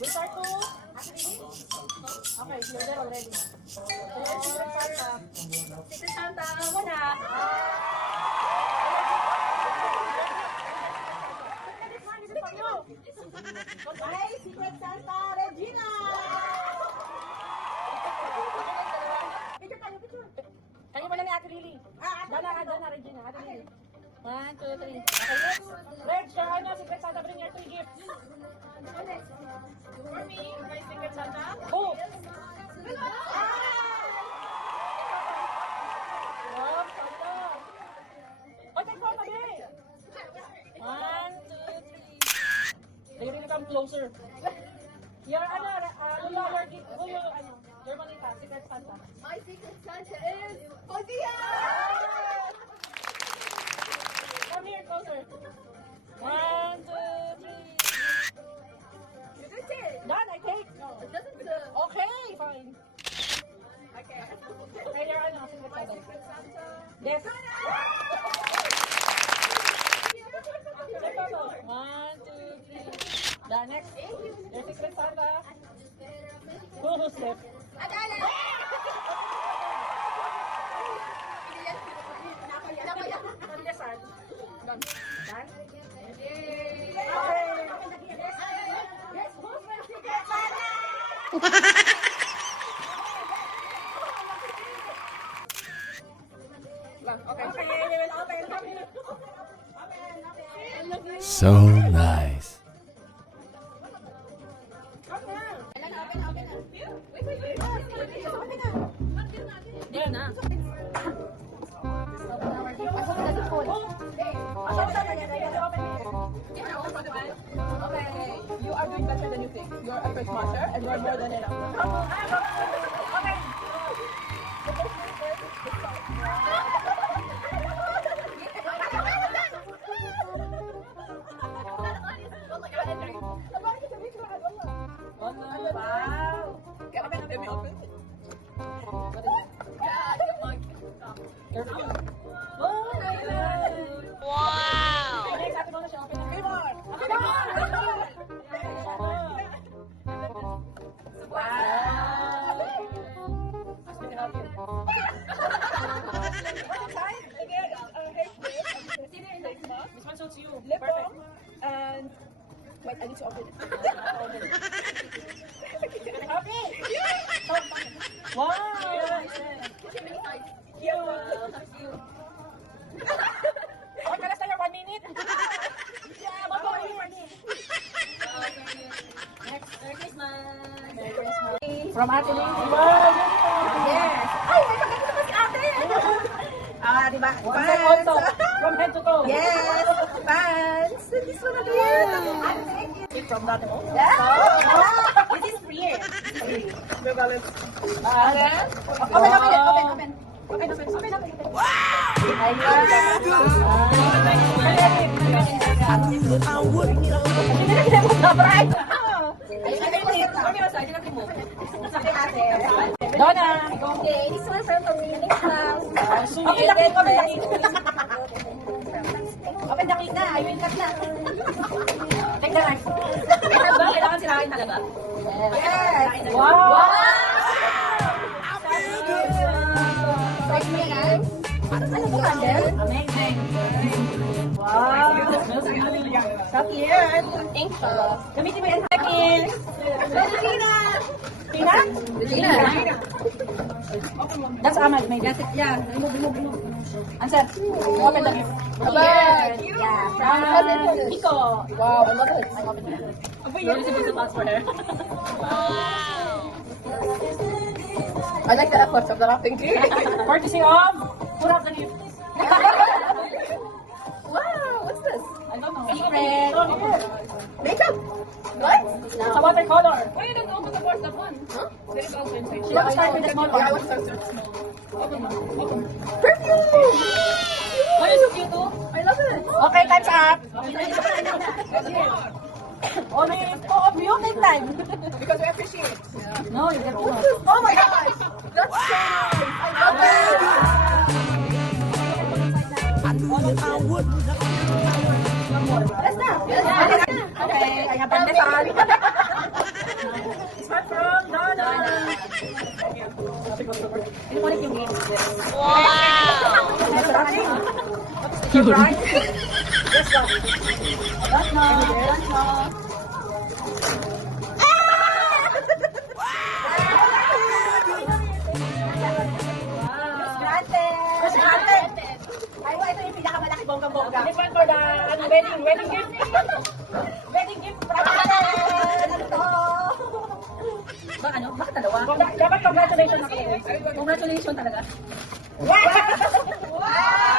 We start to... Okay, you're there already. So, let's Secret Santa. Secret Santa, wala. Hi, Secret Santa, Regina! Picture tayo, picture. Kanya mo lang ni Ate Lily. Dana, Regina. Ate Lily. 1, 2, 3. Okay, next. Reg, siya ano, Secret Santa, bring your 3 gifts. For me, my Secret Santa. Oh! Wow, Santa. Oh, take one again. 1, 2, 3. They really come closer. Your ano, Lula, your gift, your manita, Secret Santa. My Secret Santa is Pagdia! Come here, closer. 1, 2, 3. Done, I take. No. Okay, fine. Okay. Okay, your ano, Secret My Santa. Secret Santa. Yes. Take photo. 1, 2, 3. Done, next. Your Secret Santa. Who's left? Adala! On the side. Done. Done? Yay! Yes, who's my Secret Santa? Okay. Okay, we will open. So nice. Come here. Hindi na. Okay, you are doing better than you think. You are a first marcher and you are more than enough. Okay. Wow. Let me open. Wow! Okay, next, ate mo na siya. Open na. This one suits you. Lip Perfect. balm and wait, I need to open it. Okay. Wow! Okay, kalas tayo, 1 minute. Yeah, bye-bye. Next, Merry Christmas. Merry Christmas. From Ate Lily. Wow! Yes. Ay, may pagkakita pa si ate. Diba? One side also. From head to toe. Yes. Fans. This one again. From that one. Yeah. This is free. Again. Open. Donna. Okay, this one from Dominic Claus. Okay, dakik. Open the cake na. I will cut na. Take the knife. Kailangan sirahin talaga. Yes. Wow! Like me, guys. Ano po, candle? Amazing. Wow. So cute. Thank you. Gamitin mo yan, Sakil. Regina! Tina? Regina. That's Ahmad. May that's it. Yeah. Remove. Answer. Open the gift. Abay. Yeah. From Nico. Wow, I love it. I love it. You're supposed to pass for her. I like the effort of the wrapping. Courtesy of put up the gift. Wow, what's this? I don't know. Secret. Oh, here. Makeup. What? It's a watercolor. Why you don't open the board, the one? Huh? There is also inside. You want to start with the small Yeah, I one. want to start with the small. Open. Perfume! Why is it cute too? I love it. Okay, time's up. Only 2 of you take time. Because we appreciate. No, you get one. Oh my gosh! That's so nice! I love it! I knew that I wouldn't have. Let's go! Okay, I have pandesal. Start from Donna. Pinukulit yung game. Yuri. That's no. Miss Granted! Ay, ito yung pinakamalaki bonggang-bongga. This one for the wedding gift. Wedding gift from natin! Ano to? Ba, ano? Bakit dalawa? Dapat congratulations ako. Congratulations talaga. Wow!